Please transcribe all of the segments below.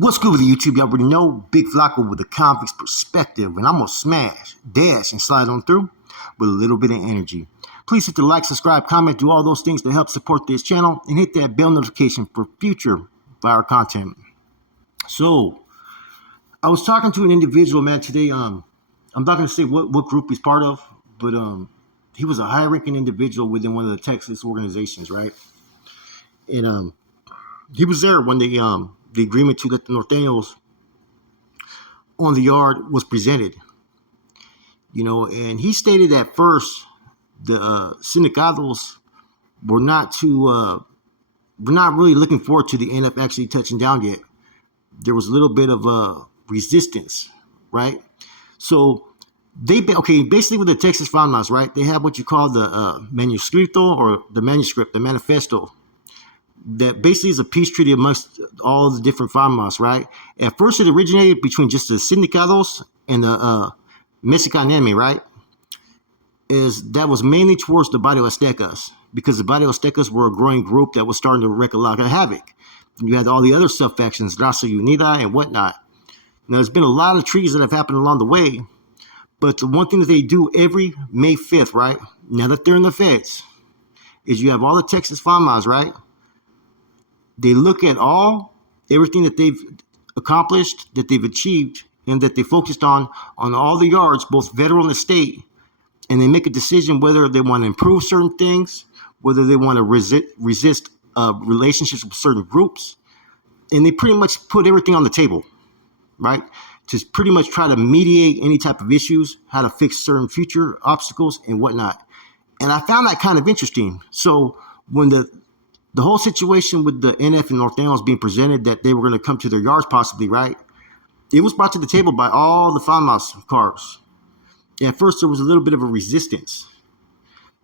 What's good with the YouTube? You already know Big Flacco with a convict's perspective, and I'm gonna smash, dash, and slide on through with a little bit of energy. Please hit the like, subscribe, comment, do all those things to help support this channel, and hit that bell notification for future fire content. So, I was talking to an individual, man, today. I'm not gonna say what group he's part of, but he was a high-ranking individual within one of the Texas organizations, right? And he was there when the agreement to let the Norteños on the yard was presented, and he stated at first the Sindicatos were not really looking forward to the NF actually touching down yet. There was a little bit of resistance, right? So basically with the Texas Famas, right, they have what you call the Manuscripto, or the Manuscript, the Manifesto, that basically is a peace treaty amongst all the different Famas, right? At first, it originated between just the Sindicatos and the Mexikanemi, right? That was mainly towards the Barrio-Aztecas, because the Barrio-Aztecas were a growing group that was starting to wreak a lot of havoc. And you had all the other sub-factions, Raza Unida and whatnot. Now, there's been a lot of treaties that have happened along the way, but the one thing that they do every May 5th, right, now that they're in the feds, is you have all the Texas Famas, right? They look at everything that they've accomplished, that they've achieved, and that they focused on all the yards, both federal and state, and they make a decision whether they want to improve certain things, whether they want to resist relationships with certain groups, and they pretty much put everything on the table, right? To pretty much try to mediate any type of issues, how to fix certain future obstacles and whatnot. And I found that kind of interesting. So when the whole situation with the NF and Norteños being presented that they were going to come to their yards possibly, right? It was brought to the table by all the Famas cars. At first, there was a little bit of a resistance.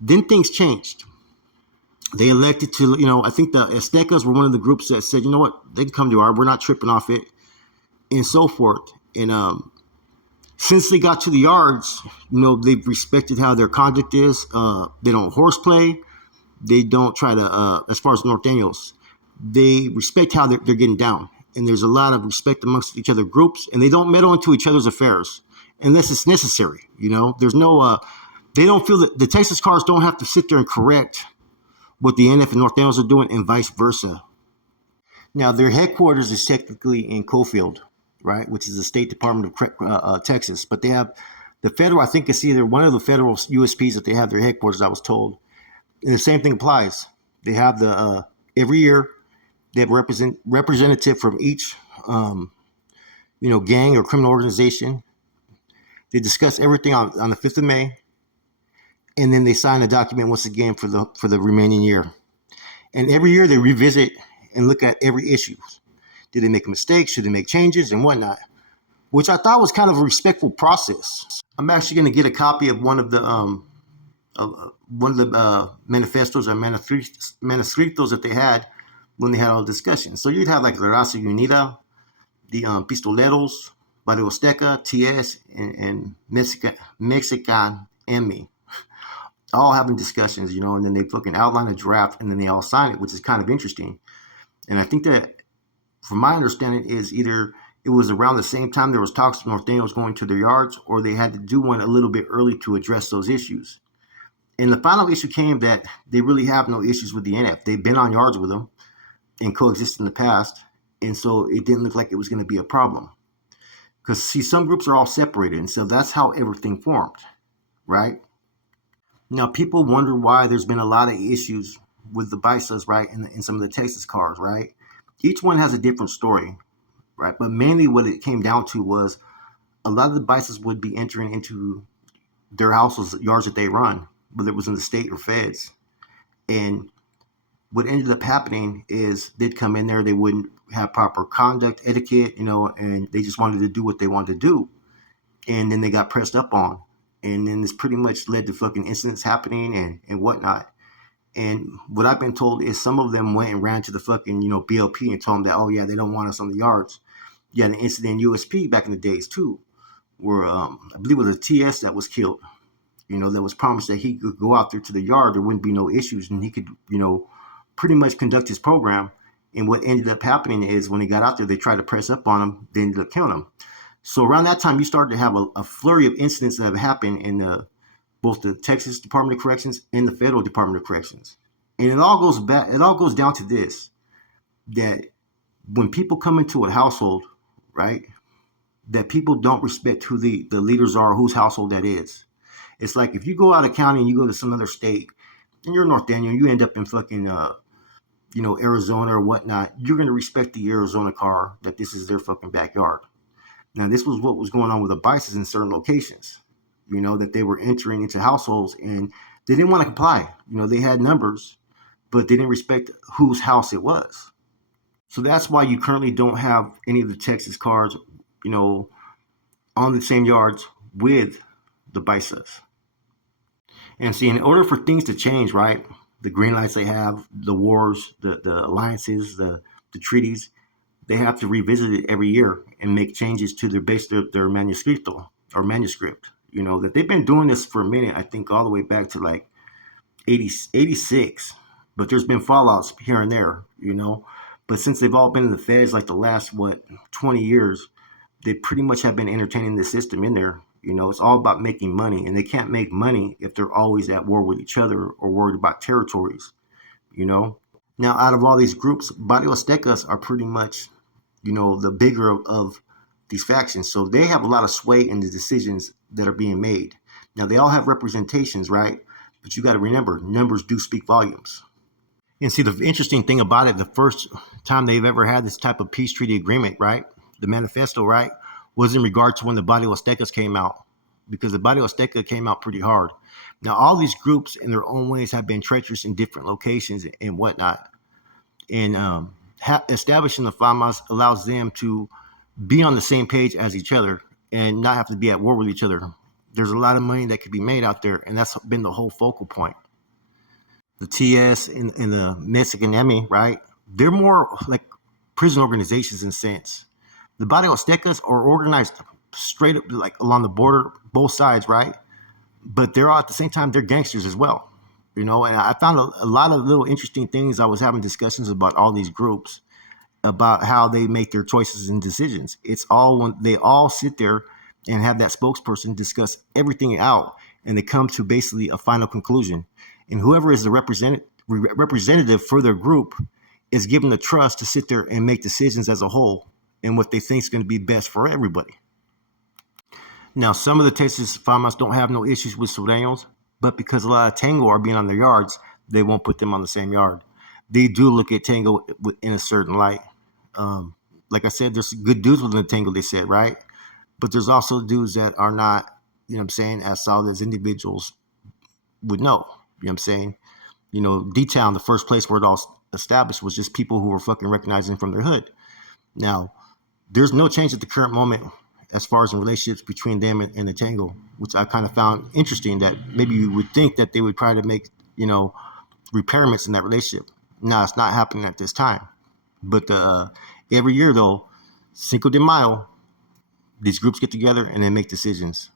Then things changed. They elected to, I think the Aztecas were one of the groups that said, you know what, they can come to our, we're not tripping off it, and so forth. And since they got to the yards, they've respected how their conduct is. They don't horseplay. They don't try to, as far as Norteños, they respect how they're getting down. And there's a lot of respect amongst each other groups, and they don't meddle into each other's affairs unless it's necessary. There's no, they don't feel that the Texas cars don't have to sit there and correct what the NF and Norteños are doing and vice versa. Now, their headquarters is technically in Cofield, right, which is the State Department of Texas. But they have the federal, I think it's either one of the federal USPs that they have their headquarters, I was told. And the same thing applies. They have the every year they have a representative from each gang or criminal organization. They discuss everything on the 5th of May, and then they sign a document once again for the remaining year. And every year they revisit and look at every issue. Did they make a mistake? Should they make changes and whatnot? Which I thought was kind of a respectful process. I'm actually going to get a copy of one of the manifestos or manuscritos that they had when they had all the discussions. So you'd have like the Raza Unida, the Pistoleros-Etc, and Mexikanemi, all having discussions, and then they fucking outline a draft and then they all sign it, which is kind of interesting. And I think that, from my understanding, is either it was around the same time there was talks of Norteños going to their yards, or they had to do one a little bit early to address those issues. And the final issue came that they really have no issues with the NF. They've been on yards with them and coexisted in the past. And so it didn't look like it was going to be a problem. Because, see, some groups are all separated. And so that's how everything formed, right? Now, people wonder why there's been a lot of issues with the Bisas, right, in some of the Texas cars, right? Each one has a different story, right? But mainly what it came down to was a lot of the Bisas would be entering into their houses, yards that they run, whether it was in the state or feds. And what ended up happening is they'd come in there, they wouldn't have proper conduct, etiquette, and they just wanted to do what they wanted to do. And then they got pressed up on. And then this pretty much led to fucking incidents happening and whatnot. And what I've been told is some of them went and ran to the fucking, BLP and told them that, oh, yeah, they don't want us on the yards. You had an incident in USP back in the days, too, where I believe it was a TS that was killed. That was promised that he could go out there to the yard. There wouldn't be no issues and he could, pretty much conduct his program. And what ended up happening is when they got out there, they tried to press up on them. They ended up killing them. So around that time, you started to have a flurry of incidents that have happened in both the Texas Department of Corrections and the Federal Department of Corrections. And it all goes back. It all goes down to this: that when people come into a household, right, that people don't respect who the leaders are, whose household that is. It's like if you go out of county and you go to some other state, and you're North Daniel, you end up in fucking Arizona or whatnot, you're gonna respect the Arizona car that this is their fucking backyard. Now, this was what was going on with the bices in certain locations, that they were entering into households and they didn't want to comply. They had numbers, but they didn't respect whose house it was. So that's why you currently don't have any of the Texas cars, on the same yards with the bices. And see, in order for things to change, right, the green lights they have, the wars, the alliances, the treaties, they have to revisit it every year and make changes to their manuscripto or manuscript. That they've been doing this for a minute, I think all the way back to like 86. But there's been fallouts here and there. But since they've all been in the feds like the last 20 years, they pretty much have been entertaining the system in there. It's all about making money, and they can't make money if they're always at war with each other or worried about territories. Now, out of all these groups, Barrio Aztecas are pretty much, the bigger of these factions. So they have a lot of sway in the decisions that are being made. Now, they all have representations, right? But you got to remember, numbers do speak volumes. And see, the interesting thing about it, the first time they've ever had this type of peace treaty agreement, right? The Manifesto, right? Was in regard to when the Barrio Aztecas came out. Because the Barrio Azteca came out pretty hard. Now, all these groups in their own ways have been treacherous in different locations and whatnot. And establishing the Famas allows them to be on the same page as each other and not have to be at war with each other. There's a lot of money that could be made out there, and that's been the whole focal point. The TS and the Mexikanemi, right? They're more like prison organizations in a sense. The Barrio Aztecas are organized straight up like along the border, both sides, right? But they're all at the same time, they're gangsters as well. And I found a lot of little interesting things. I was having discussions about all these groups, about how they make their choices and decisions. It's all when they all sit there and have that spokesperson discuss everything out, and they come to basically a final conclusion. And whoever is the representative for their group is given the trust to sit there and make decisions as a whole and what they think is going to be best for everybody. Now, some of the Texas Famas don't have no issues with Sureños, but because a lot of Tango are being on their yards, they won't put them on the same yard. They do look at Tango in a certain light. Like I said, there's good dudes within the Tango, they said, right? But there's also dudes that are not, as solid as individuals would know. I'm saying? D-Town, the first place where it all established was just people who were fucking recognizing from their hood. Now, there's no change at the current moment as far as in relationships between them and the Tango, which I kind of found interesting, that maybe you would think that they would try to make, repairments in that relationship. No, it's not happening at this time. But every year, though, Cinco de Mayo, these groups get together and they make decisions.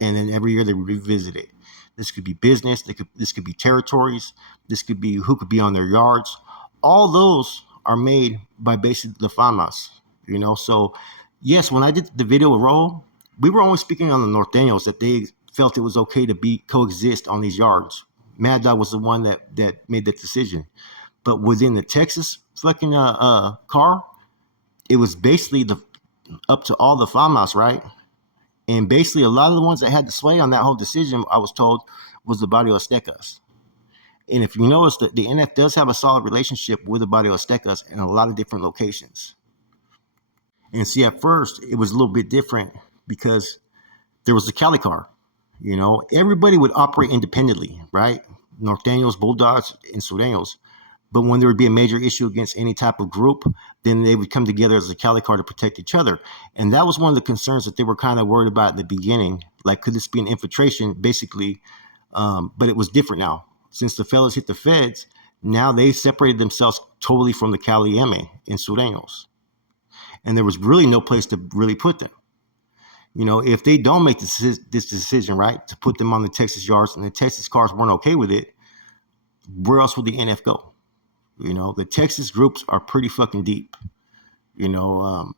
And then every year they revisit it. This could be business. This could be territories. This could be who could be on their yards. All those are made by basically the Famas, So, yes, when I did the video with Roll, we were only speaking on the Norteños, that they felt it was okay to coexist on these yards. Mad Dog was the one that made that decision. But within the Texas fucking car, it was basically up to all the Famas, right? And basically a lot of the ones that had the sway on that whole decision, I was told, was the Barrio Aztecas. And if you notice, the NF does have a solid relationship with the Barrio Aztecas in a lot of different locations. And see, at first, it was a little bit different because there was the Cali car. Everybody would operate independently, right? Norteños, Bulldogs, and Sureños. But when there would be a major issue against any type of group, then they would come together as a Cali car to protect each other. And that was one of the concerns that they were kind of worried about in the beginning. Like, could this be an infiltration, basically? But it was different now. Since the fellas hit the feds, now they separated themselves totally from the Cali M and Sureños. And there was really no place to really put them. If they don't make this decision, right, to put them on the Texas yards and the Texas cars weren't okay with it, where else would the NF go? You know, the Texas groups are pretty fucking deep. You know,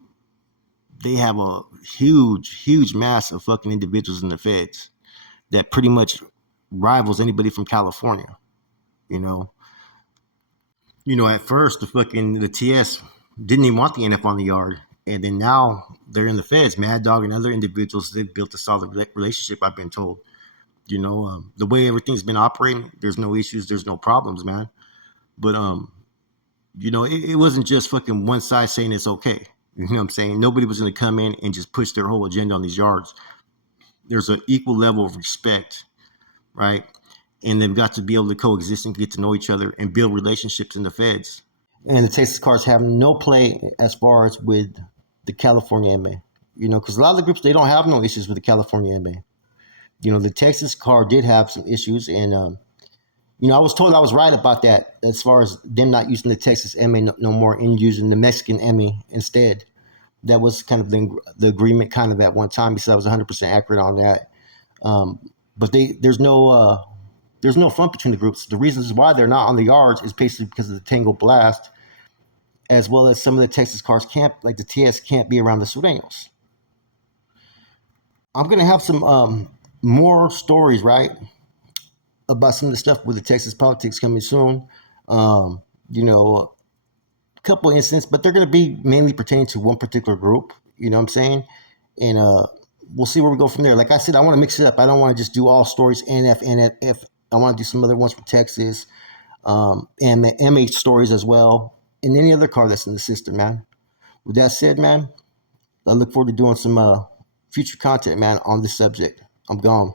they have a huge mass of fucking individuals in the feds that pretty much rivals anybody from California. You know, at first the TS didn't even want the NF on the yard, and then now they're in the feds. Mad Dog and other individuals, they've built a solid relationship. I've been told. The way everything's been operating, there's no issues, there's no problems, man. But it wasn't just fucking one side saying it's okay. You know what I'm saying? Nobody was going to come in and just push their whole agenda on these yards. There's an equal level of respect, right? And they've got to be able to coexist and get to know each other and build relationships in the feds. And the Texas cars have no play as far as with the California MA. Because a lot of the groups, they don't have no issues with the California MA. The Texas car did have some issues, and I was told I was right about that as far as them not using the Texas MA no more and using the Mexican MA instead. That was kind of the agreement kind of at one time. He said I was 100% accurate on that. But there's no front between the groups. The reasons why they're not on the yards is basically because of the Tango Blast, as well as some of the Texas cars can't, like the TS can't be around the Sureños. I'm going to have some more stories, right, about some of the stuff with the Texas politics coming soon. A couple of incidents, but they're going to be mainly pertaining to one particular group. You know what I'm saying? And we'll see where we go from there. Like I said, I want to mix it up. I don't want to just do all stories NF. I want to do some other ones from Texas, and MH stories as well, and any other car that's in the system, man. With that said, man, I look forward to doing some future content, man, on this subject. I'm gone.